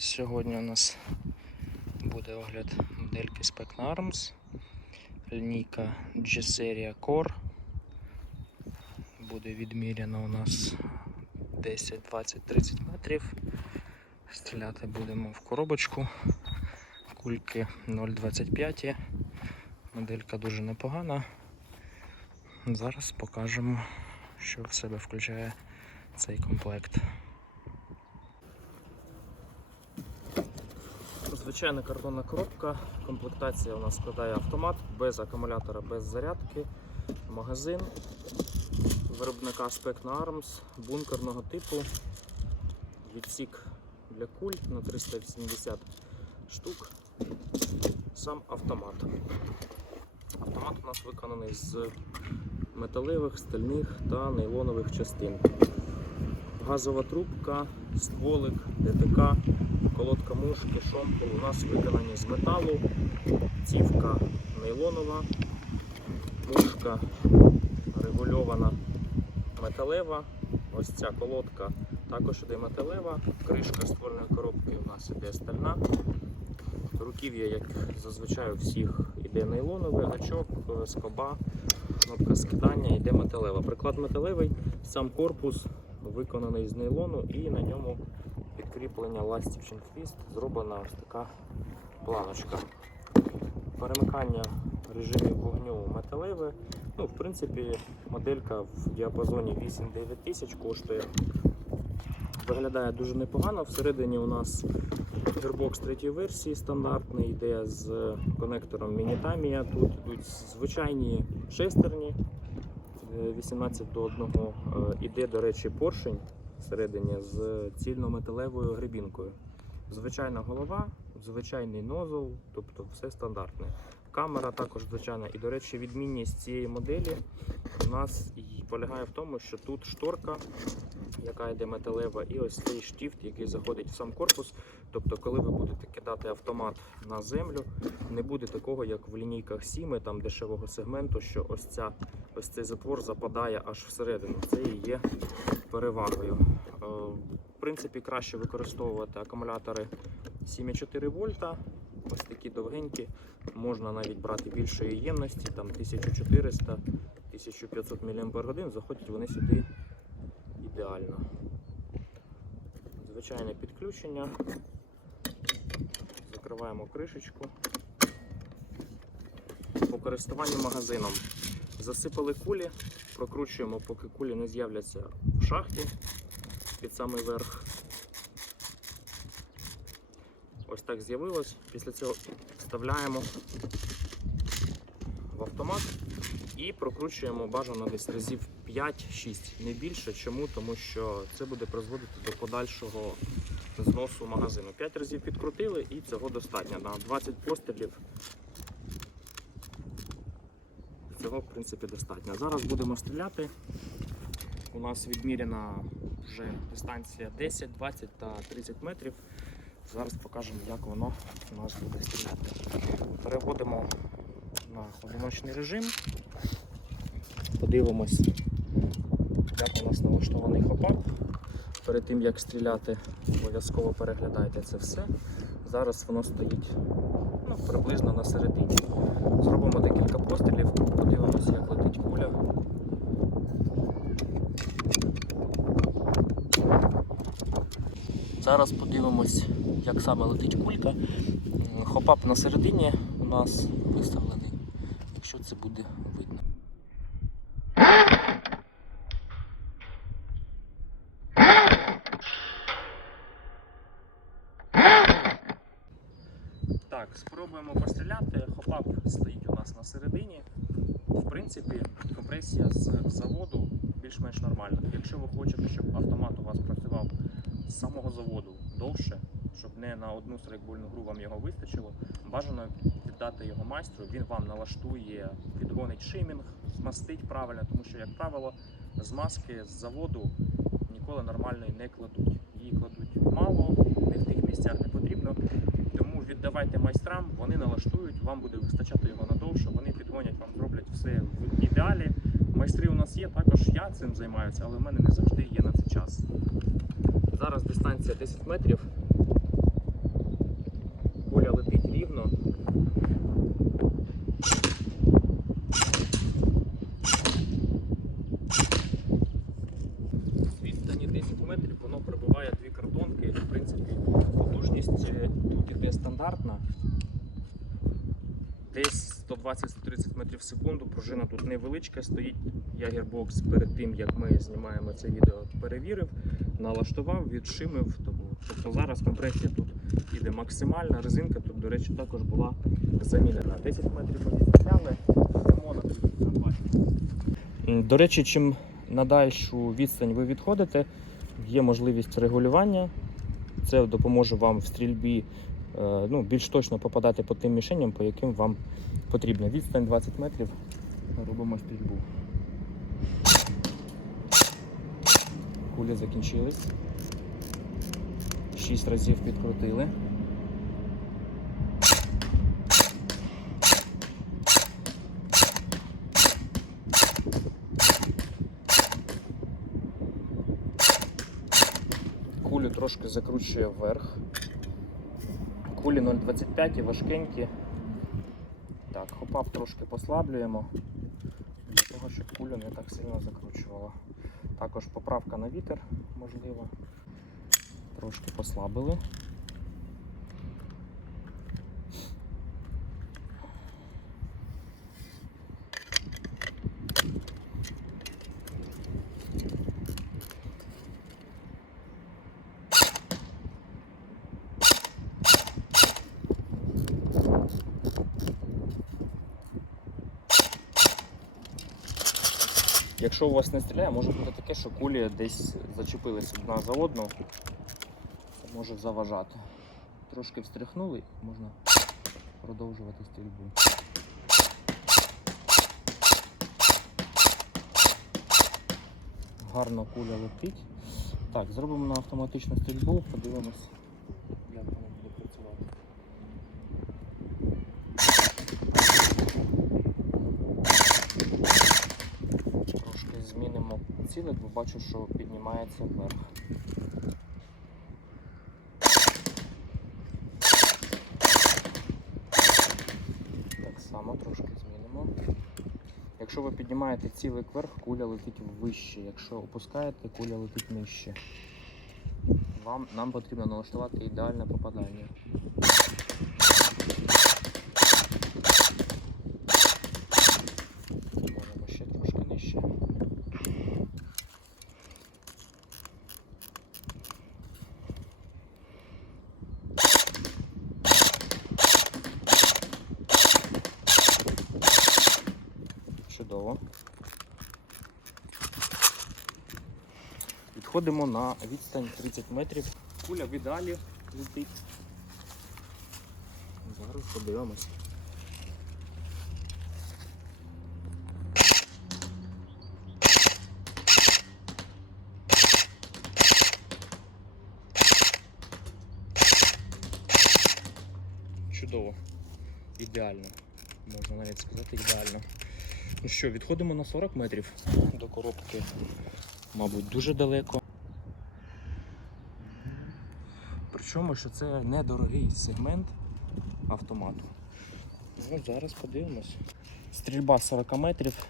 Сьогодні у нас буде огляд модельки Specna Arms, лінійка G-Serie Core. Буде відміряно у нас 10, 20, 30 метрів. Стріляти будемо в коробочку. Кульки 0,25. Моделька дуже непогана. Зараз покажемо, що в себе включає цей комплект. Звичайна картонна коробка. Комплектація у нас складає автомат без акумулятора, без зарядки, магазин виробника Specna Arms бункерного типу, відсік для куль на 380 штук. Сам автомат. Автомат у нас виконаний з металевих, стальних та нейлонових частин. Газова трубка, стволик, ДТК, колодка мушки, шомпол у нас виконані з металу, цівка нейлонова, мушка регульована металева. Ось ця колодка також іде металева, кришка ствольної коробки у нас іде стальна. Руків'я, як зазвичай у всіх, іде нейлоновий, гачок, скоба, кнопка скидання, йде металева. Приклад металевий, сам корпус виконаний з нейлону і на ньому підкріплення ластівчин хвіст зроблена ось така планочка. Перемикання режимів вогню металеве. Ну, в принципі, моделька в діапазоні 8-9 тисяч коштує. Виглядає дуже непогано. Всередині у нас Gearbox третьої версії стандартний, йде з конектором Мінітамія. Тут йдуть звичайні шестерні е, 18 до 1. Е, Іде, до речі, поршень всередині з цільнометалевою грибінкою. Звичайна голова, звичайний нозл, тобто все стандартне. Камера також звичайна. І, до речі, відмінність цієї моделі у нас полягає в тому, що тут шторка, яка йде металева, і ось цей штифт, який заходить в сам корпус. Тобто, коли ви будете кидати автомат на землю, не буде такого, як в лінійках Сіми, там дешевого сегменту, що ось ця ось цей затвор западає аж всередину. Це і є перевагою. Е, В принципі, краще використовувати акумулятори 7,4 вольта. Ось такі довгенькі. Можна навіть брати більшої ємності, там 1400-1500 мАч. Заходять вони сюди ідеально. Звичайне підключення. Закриваємо кришечку. По користуванню магазином. Засипали кулі, прокручуємо, поки кулі не з'являться в шахті під самий верх. Ось так з'явилось. Після цього вставляємо в автомат і прокручуємо бажано десь разів 5-6, не більше. Чому? Тому що це буде призводити до подальшого зносу магазину. 5 разів підкрутили і цього достатньо. На 20 пострілів цього в принципі достатньо. Зараз будемо стріляти. У нас відміряна вже дистанція 10, 20 та 30 метрів. Зараз покажемо, як воно у нас буде стріляти. Переводимо на одиночний режим. Подивимось, як у нас налаштований хопап. Перед тим як стріляти, обов'язково переглядайте це все. Зараз воно стоїть ну, приблизно на середині. Зробимо декілька пострілів, подивимося, як летить куля. Зараз подивимось, як саме летить кулька. Хопап на середині у нас виставлений, якщо це буде видно. Так, спробуємо постріляти. Хопап стоїть у нас на середині. В принципі, компресія з заводу більш-менш нормальна. Якщо ви хочете, щоб автомат у вас працював з самого заводу довше, щоб не на одну страйкбольну гру вам його вистачило, бажано віддати його майстру. Він вам налаштує, підгонить шимінг, змастить правильно, тому що, як правило, змазки з заводу ніколи нормальної не кладуть. Її кладуть мало, не в тих місцях не потрібно. Тому віддавайте майстрам, вони налаштують, вам буде вистачати його надовше, вони підгонять, вам зроблять все в ідеалі. Майстри у нас є, також я цим займаюся, але в мене не завжди є на це час. Зараз дистанція 10 метрів. прибуває дві картонки. В принципі, потужність е, тут іде стандартна. Десь 120-130 метрів в секунду. Пружина тут невеличка стоїть. Я гірбокс перед тим, як ми знімаємо це відео, перевірив, налаштував, відшимив. Тобто, зараз компресія тут іде максимальна. Резинка тут, до речі, також була замінена. 10 метрів ми відстріляли, йдемо на 20. До речі, чим на дальшу відстань ви відходите, є можливість регулювання. Це допоможе вам в стрільбі ну, більш точно попадати по тим мішеням, по яким вам потрібно. Відстань 20 метрів. Робимо стрільбу. Кулі закінчились. Шість разів підкрутили. Кулю трошки закручує вверх. Кулі 0,25 і важкенькі. Так, хопап трошки послаблюємо, для того, щоб кулю не так сильно закручувала. Також поправка на вітер можлива. Трошки послабили. Якщо у вас не стріляє, може бути таке, що кулі десь зачепились одна за одну. Може заважати. Трошки встряхнули, можна продовжувати стрільбу. Гарно куля летить. Так, зробимо на автоматичну стрільбу, подивимось, як воно буде працювати. Трошки змінимо цілик, бо бачу, що піднімається вверх. Так само трошки змінимо. Якщо ви піднімаєте цілик вверх, куля летить вище. Якщо опускаєте, куля летить нижче. Вам, нам потрібно налаштувати ідеальне попадання. Можемо ще трошки нижче. Чудово. Відходимо на відстань 30 метрів. Куля в ідеалі летить. Зараз подивимось. Чудово. Ідеально. Можна навіть сказати ідеально. Ну що, відходимо на 40 метрів до коробки, мабуть, дуже далеко. Причому, що це недорогий сегмент автомату. Ну, зараз подивимось. Стрільба 40 метрів.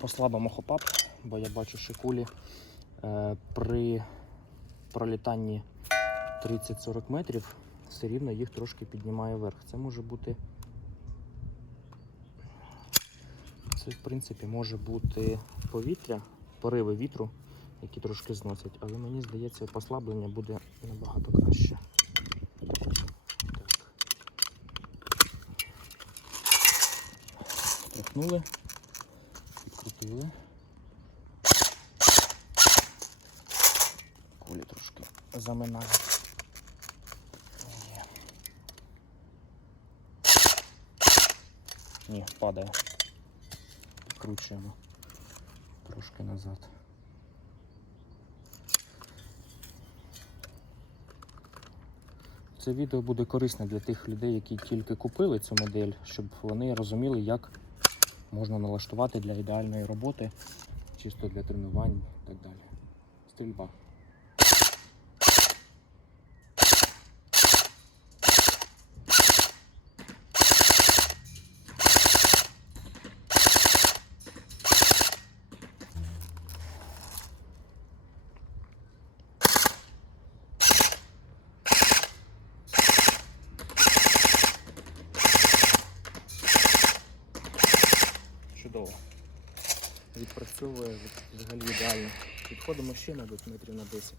Послабимо хопап, бо я бачу, що кулі е, при пролітанні 30-40 метрів все рівно їх трошки піднімає вверх. Це може бути. Це, в принципі, може бути повітря, пориви вітру, які трошки зносять, але мені здається, послаблення буде набагато краще. Тряхнули, підкрутили. Кулі трошки заминають. Ні, падає. Підкручуємо трошки назад. Це відео буде корисне для тих людей, які тільки купили цю модель, щоб вони розуміли, як можна налаштувати для ідеальної роботи, чисто для тренувань і так далі. Стрільба. Спрацьовує взагалі ідеально. Підходимо ще, мабуть, метрів на 10.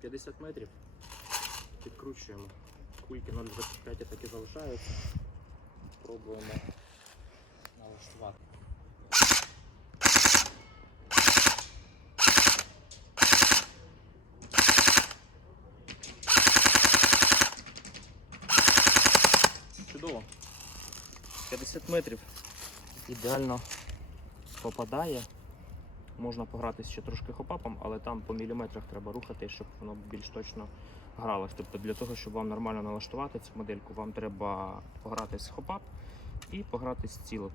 50 метрів. Підкручуємо. Кульки 0,25 так і залишаються. Пробуємо налаштувати. Чудово. 50 метрів. Ідеально попадає. Можна погратися ще трошки хопапом, але там по міліметрах треба рухати, щоб воно більш точно гралось. Тобто для того, щоб вам нормально налаштувати цю модельку, вам треба пограти з хопап і пограти з цілок.